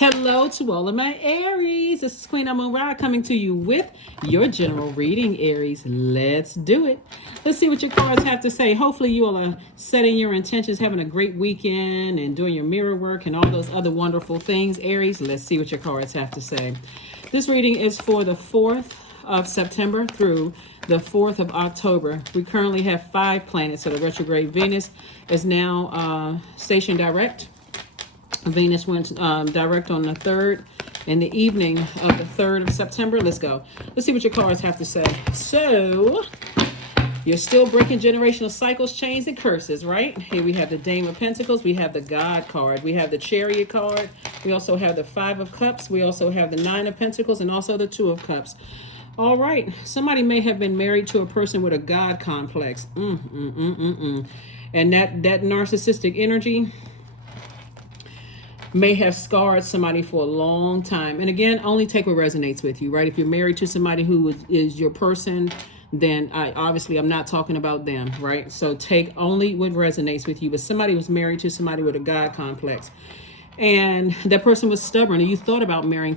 Hello to all of my Aries. This is Queen Amun Ra coming to you with your general reading, Aries. Let's do it. Let's see what your cards have to say. Hopefully you all are setting your intentions, having a great weekend and doing your mirror work and all those other wonderful things, Aries. Let's see what your cards have to say. This reading is for the 4th of September through the 4th of October. We currently have 5 planets. So the retrograde Venus is now stationed direct. Venus went direct on the 3rd in the evening of the 3rd of September. Let's go. Let's see what your cards have to say. So, you're still breaking generational cycles, chains, and curses, right? Here we have the Dame of Pentacles. We have the God card. We have the Chariot card. We also have the 5 of Cups. We also have the 9 of Pentacles and also the 2 of Cups. All right. Somebody may have been married to a person with a God complex. And that narcissistic energy may have scarred somebody for a long time. And again, only take what resonates with you, right? If you're married to somebody who is your person, then I'm not talking about them, right? So take only what resonates with you. But somebody was married to somebody with a God complex, and that person was stubborn, and you thought about marrying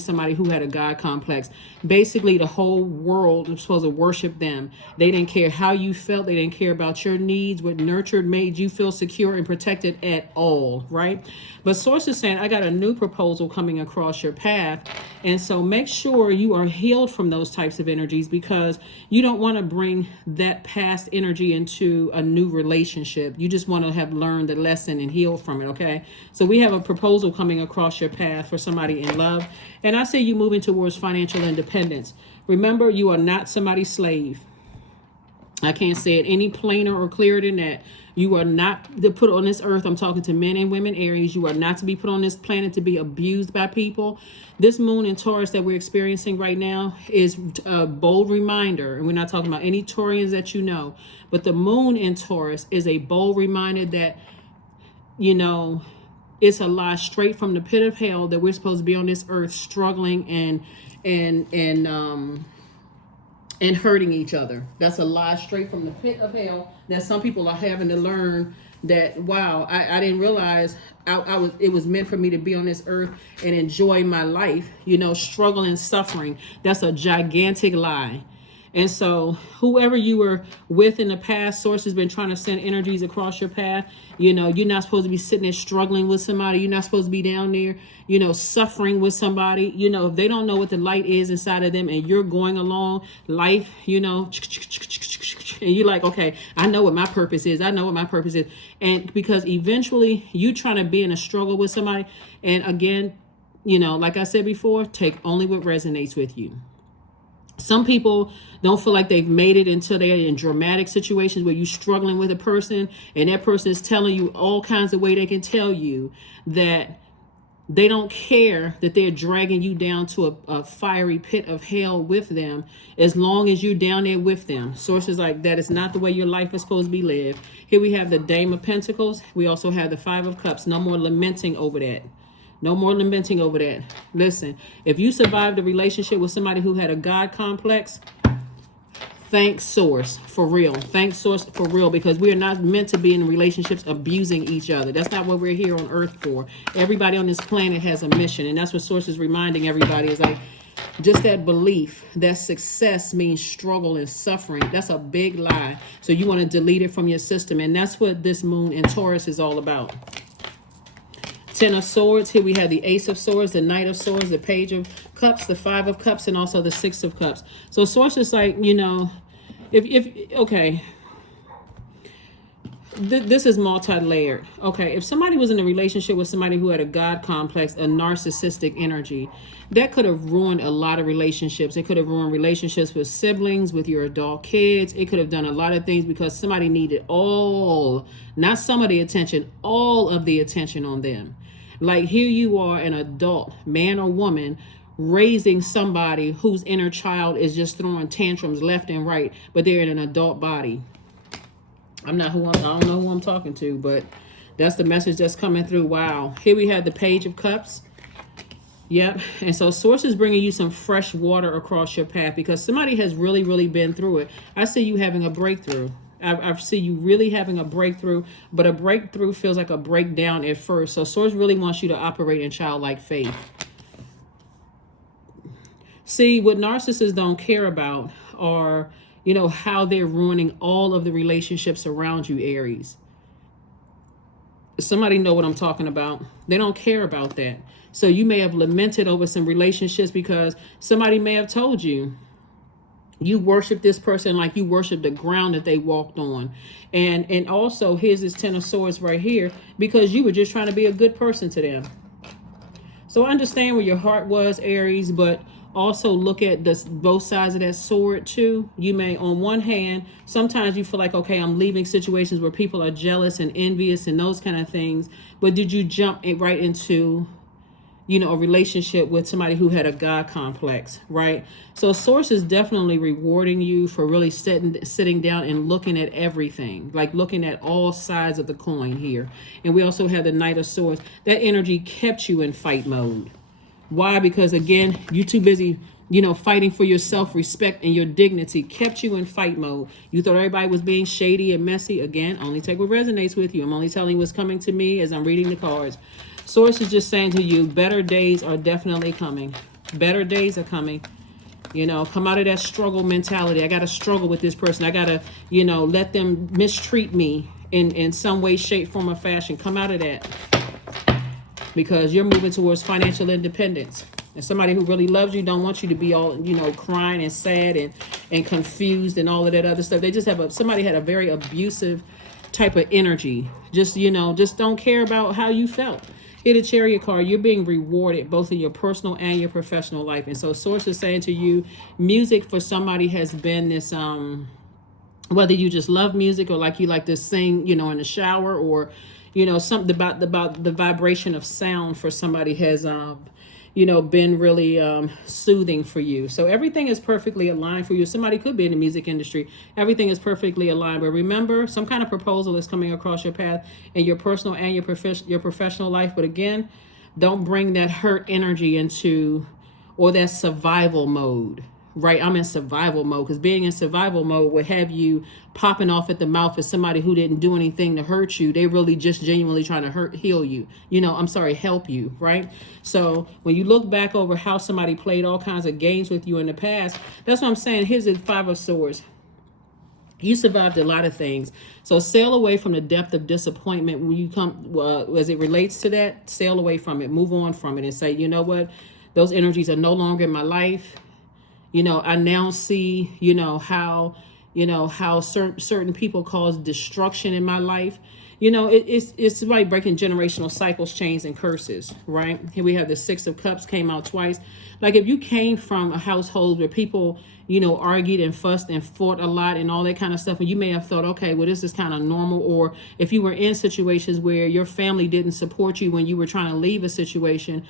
somebody who had a God complex. Basically, the whole world was supposed to worship them. They didn't care how you felt. They didn't care about your needs. What nurtured made you feel secure and protected at all, right? But Source is saying, I got a new proposal coming across your path. And so make sure you are healed from those types of energies, because you don't want to bring that past energy into a new relationship. You just want to have learned the lesson and healed from it, okay? So we have a proposal coming across your path for somebody in love. And I say you moving towards financial independence. Remember, you are not somebody's slave. I can't say it any plainer or clearer than that. You are not to put on this earth. I'm talking to men and women, Aries. You are not to be put on this planet to be abused by people. This moon in Taurus that we're experiencing right now is a bold reminder. And we're not talking about any Taurians that you know. But the moon in Taurus is a bold reminder that, it's a lie straight from the pit of hell that we're supposed to be on this earth struggling and hurting each other. That's a lie straight from the pit of hell that some people are having to learn that, wow, I didn't realize it was meant for me to be on this earth and enjoy my life, struggling, suffering. That's a gigantic lie. And so whoever you were with in the past, Source has been trying to send energies across your path. You're not supposed to be sitting there struggling with somebody. You're not supposed to be down there, suffering with somebody. If they don't know what the light is inside of them and you're going along life, and you're like, okay, I know what my purpose is. I know what my purpose is. And because eventually you trying to be in a struggle with somebody. And again, like I said before, take only what resonates with you. Some people don't feel like they've made it until they're in dramatic situations where you're struggling with a person and that person is telling you all kinds of ways they can tell you that they don't care, that they're dragging you down to a fiery pit of hell with them as long as you're down there with them. Sources like that is not the way your life is supposed to be lived. Here we have the Dame of Pentacles. We also have the 5 of Cups. No more lamenting over that. No more lamenting over that. Listen, if you survived a relationship with somebody who had a God complex, thank Source for real. Thank Source for real, because we are not meant to be in relationships abusing each other. That's not what we're here on earth for. Everybody on this planet has a mission, and that's what Source is reminding everybody is like, just that belief that success means struggle and suffering. That's a big lie. So you want to delete it from your system, and that's what this moon in Taurus is all about. 10 of Swords. Here we have the Ace of Swords, the Knight of Swords, the Page of Cups, the 5 of Cups, and also the 6 of Cups. So Source is like, okay, this is multi-layered. Okay, if somebody was in a relationship with somebody who had a God complex, a narcissistic energy, that could have ruined a lot of relationships. It could have ruined relationships with siblings, with your adult kids. It could have done a lot of things because somebody needed not some of the attention, all of the attention on them. Like here you are, an adult, man or woman, raising somebody whose inner child is just throwing tantrums left and right, but they're in an adult body. I don't know who I'm talking to, but that's the message that's coming through. Wow. Here we have the Page of Cups. Yep. And so Source is bringing you some fresh water across your path because somebody has really, really been through it. I see you having a breakthrough. I see you really having a breakthrough, but a breakthrough feels like a breakdown at first. So Source really wants you to operate in childlike faith. See, what narcissists don't care about are, how they're ruining all of the relationships around you, Aries. Somebody know what I'm talking about. They don't care about that. So you may have lamented over some relationships because somebody may have told you worship this person like you worship the ground that they walked on. And also, here's this Ten of Swords right here, because you were just trying to be a good person to them. So I understand where your heart was, Aries, but also look at both sides of that sword too. You may, on one hand, sometimes you feel like, okay, I'm leaving situations where people are jealous and envious and those kind of things. But did you jump right into, a relationship with somebody who had a God complex, right? So Source is definitely rewarding you for really sitting down and looking at everything, like looking at all sides of the coin here. And we also have the Knight of Swords. That energy kept you in fight mode. Why? Because again, you too busy, fighting for your self-respect and your dignity, kept you in fight mode. You thought everybody was being shady and messy. Again, only take what resonates with you. I'm only telling you what's coming to me as I'm reading the cards. Source is just saying to you, better days are definitely coming. Better days are coming. Come out of that struggle mentality. I got to struggle with this person. I got to, let them mistreat me in some way, shape, form, or fashion. Come out of that. Because you're moving towards financial independence. And somebody who really loves you don't want you to be all, crying and sad and confused and all of that other stuff. They just somebody had a very abusive type of energy. Just don't care about how you felt. Hit a Chariot card. You're being rewarded both in your personal and your professional life. And so Source is saying to you, music for somebody has been this, whether you just love music or like you like to sing, in the shower, or something about the vibration of sound for somebody has been really soothing for you. So everything is perfectly aligned for you. Somebody could be in the music industry. Everything is perfectly aligned. But remember, some kind of proposal is coming across your path in your personal and your professional life. But again, don't bring that hurt energy into, or that survival mode. Right, I'm in survival mode, because being in survival mode would have you popping off at the mouth as somebody who didn't do anything to hurt you. They really just genuinely trying to heal you. Help you, right? So when you look back over how somebody played all kinds of games with you in the past, that's what I'm saying. Here's the Five of Swords. You survived a lot of things. So sail away from the depth of disappointment when you come, as it relates to that, sail away from it, move on from it and say, you know what? Those energies are no longer in my life. I now see, how certain people cause destruction in my life. It's like breaking generational cycles, chains, and curses, right? Here we have the Six of Cups came out twice. Like if you came from a household where people, argued and fussed and fought a lot and all that kind of stuff, and you may have thought, okay, well, this is kind of normal. Or if you were in situations where your family didn't support you when you were trying to leave a situation,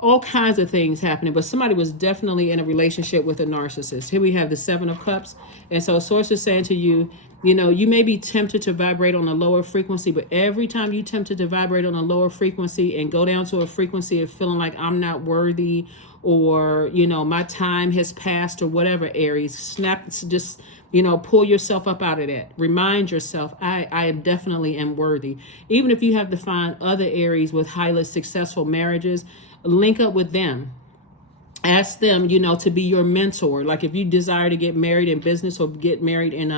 all kinds of things happening, but somebody was definitely in a relationship with a narcissist. Here we have the Seven of Cups. And so Source is saying to you, you may be tempted to vibrate on a lower frequency, but every time you tempted to vibrate on a lower frequency and go down to a frequency of feeling like I'm not worthy, or, my time has passed, or whatever, Aries, pull yourself up out of that. Remind yourself, I definitely am worthy. Even if you have to find other Aries with highly successful marriages, link up with them. Ask them, to be your mentor. Like if you desire to get married in business, or get married in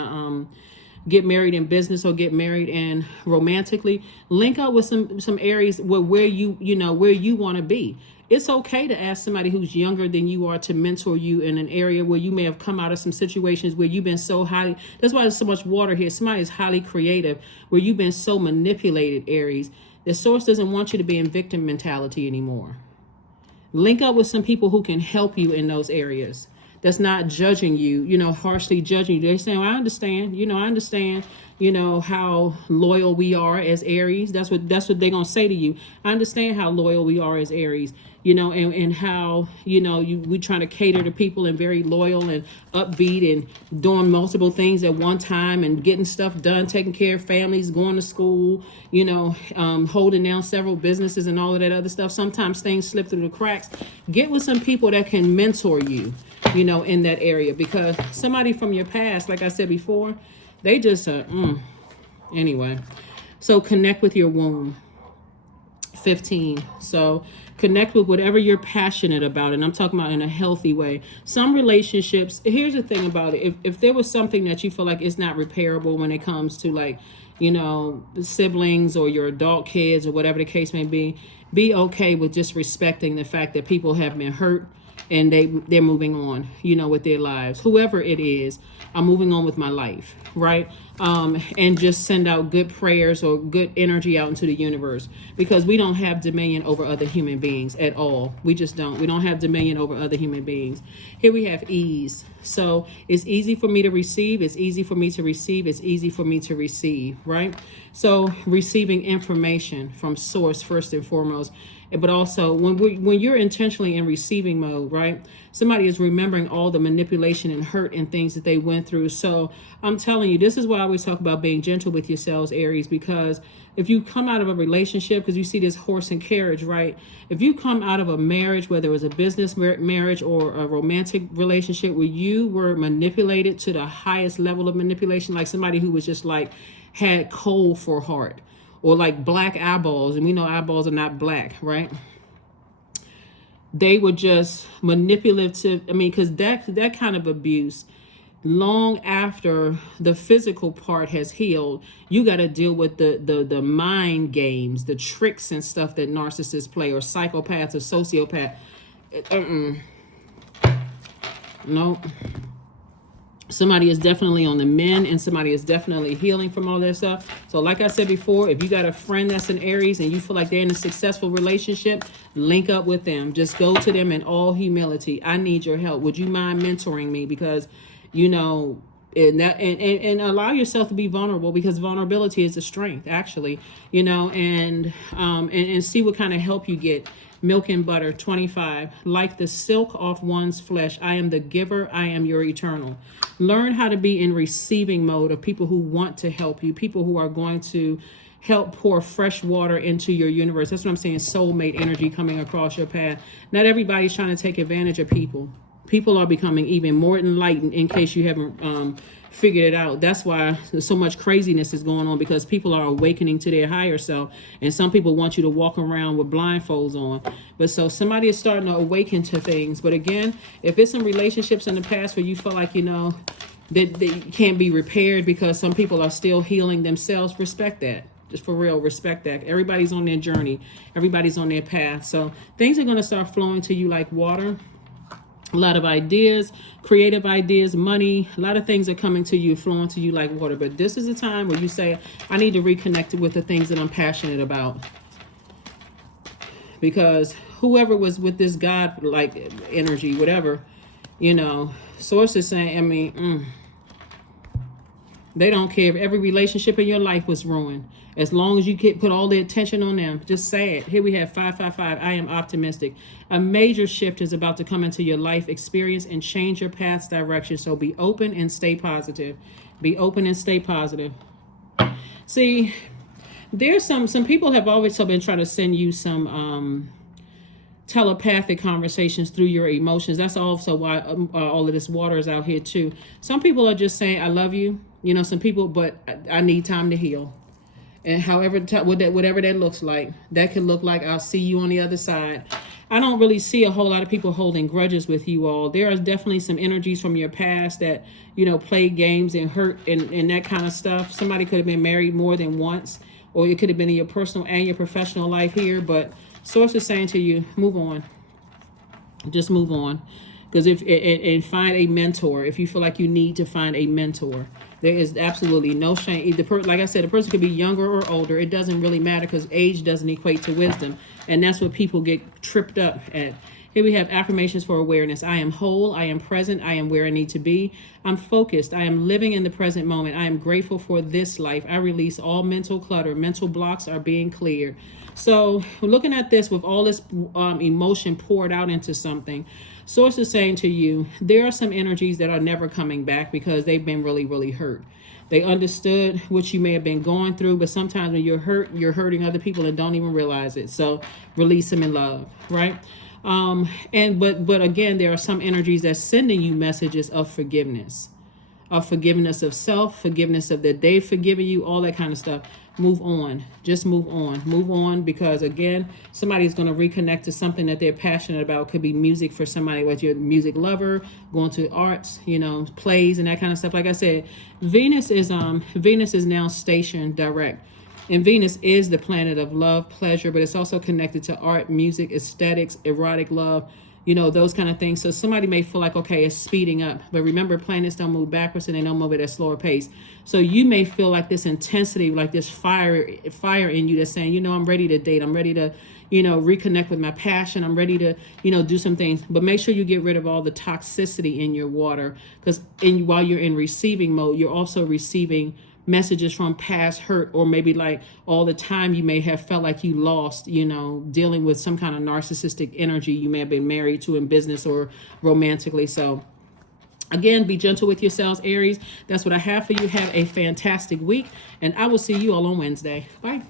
business, or get married in romantically, link up with some Aries where you want to be. It's okay to ask somebody who's younger than you are to mentor you in an area where you may have come out of some situations where you've been so highly, that's why there's so much water here. Somebody is highly creative, where you've been so manipulated, Aries. The Source doesn't want you to be in victim mentality anymore. Link up with some people who can help you in those areas. That's not judging you, harshly judging you. They're saying, well, I understand, how loyal we are as Aries. That's what they're going to say to you. I understand how loyal we are as Aries, and how, we trying to cater to people and very loyal and upbeat and doing multiple things at one time and getting stuff done, taking care of families, going to school, holding down several businesses and all of that other stuff. Sometimes things slip through the cracks. Get with some people that can mentor you, in that area, because somebody from your past, like I said before, They just, anyway. So connect with your womb. 15. So connect with whatever you're passionate about. And I'm talking about in a healthy way. Some relationships, here's the thing about it. If there was something that you feel like is not repairable when it comes to like, you know, siblings or your adult kids or whatever the case may be okay with just respecting the fact that people have been hurt and they're moving on, you know, with their lives. Whoever it is, I'm moving on with my life, right? And just send out good prayers or good energy out into the universe, because we don't have dominion over other human beings at all. We just don't. We don't have dominion over other human beings. Here we have ease. So it's easy for me to receive. It's easy for me to receive. It's easy for me to receive, right? So receiving information from source first and foremost. But also when you're intentionally in receiving mode, right? Somebody is remembering all the manipulation and hurt and things that they went through. So I'm telling you, this is why I always talk about being gentle with yourselves, Aries, because if you come out of a relationship, because you see this horse and carriage, right? If you come out of a marriage, whether it was a business marriage or a romantic relationship where you were manipulated to the highest level of manipulation, like somebody who was just like had coal for heart, or like black eyeballs, and we know eyeballs are not black, right? They were just manipulative. I mean, because that kind of abuse, long after the physical part has healed, you got to deal with the mind games, the tricks and stuff that narcissists play, or psychopaths or sociopaths. No. Somebody is definitely on the mend, and somebody is definitely healing from all that stuff. So like I said before, if you got a friend that's an Aries and you feel like they're in a successful relationship, link up with them. Just go to them in all humility. I need your help. Would you mind mentoring me? Because, you know, and allow yourself to be vulnerable, because vulnerability is a strength, actually, you know, and see what kind of help you get. Milk and butter. 25. Like the silk off one's flesh, I am the giver, I am your eternal. Learn how to be in receiving mode of people who want to help you, people who are going to help pour fresh water into your universe. That's what I'm saying, soulmate energy coming across your path. Not everybody's trying to take advantage of people. People are becoming even more enlightened, in case you haven't figured it out. That's why so much craziness is going on, because people are awakening to their higher self, and some people want you to walk around with blindfolds on. But so somebody is starting to awaken to things. But again, if it's some relationships in the past where you feel like, you know, that they can't be repaired because some people are still healing themselves, respect that. Just for real, respect that. Everybody's on their journey. Everybody's on their path. So things are going to start flowing to you like water. A lot of ideas, creative ideas, money, a lot of things are coming to you, flowing to you like water. But this is a time where you say, I need to reconnect with the things that I'm passionate about. Because whoever was with this God-like energy, whatever, you know, source is saying, I mean, they don't care if every relationship in your life was ruined. As long as you put all the attention on them, just say it. Here we have 555. I am optimistic. A major shift is about to come into your life experience and change your path's direction. So be open and stay positive. Be open and stay positive. See, there's some people have always been trying to send you some telepathic conversations through your emotions. That's also why all of this water is out here too. Some people are just saying, I love you. You know, some people, but I need time to heal. And however, whatever that looks like, that could look like I'll see you on the other side. I don't really see a whole lot of people holding grudges with you all. There are definitely some energies from your past that, you know, played games and hurt and that kind of stuff. Somebody could have been married more than once, or it could have been in your personal and your professional life here. But Source is saying to you, move on. Just move on. Because and find a mentor. If you feel like you need to find a mentor, there is absolutely no shame. Like I said, the person could be younger or older. It doesn't really matter, because age doesn't equate to wisdom. And that's what people get tripped up at. Here we have affirmations for awareness. I am whole. I am present. I am where I need to be. I'm focused. I am living in the present moment. I am grateful for this life. I release all mental clutter. Mental blocks are being cleared. So looking at this with all this emotion poured out into something, Source is saying to you, there are some energies that are never coming back because they've been really, really hurt. They understood what you may have been going through, but sometimes when you're hurt, you're hurting other people and don't even realize it. So release them in love, right? But again, there are some energies that's sending you messages of forgiveness. of forgiveness of self, forgiveness of that they've forgiven you, all that kind of stuff. Move on. Just move on. Move on, because again, somebody's going to reconnect to something that they're passionate about. Could be music for somebody, whether you're a music lover, going to arts, you know, plays and that kind of stuff. Like I said, Venus is now stationed direct. And Venus is the planet of love, pleasure, but it's also connected to art, music, aesthetics, erotic love, you know, those kind of things. So somebody may feel like, okay, it's speeding up. But remember, planets don't move backwards and they don't move at a slower pace. So you may feel like this intensity, like this fire in you that's saying, you know, I'm ready to date. I'm ready to, you know, reconnect with my passion. I'm ready to, you know, do some things. But make sure you get rid of all the toxicity in your water. Because while you're in receiving mode, you're also receiving messages from past hurt, or maybe like all the time you may have felt like you lost, you know, dealing with some kind of narcissistic energy you may have been married to in business or romantically. So again, be gentle with yourselves, Aries. That's what I have for you. Have a fantastic week, and I will see you all on Wednesday. Bye.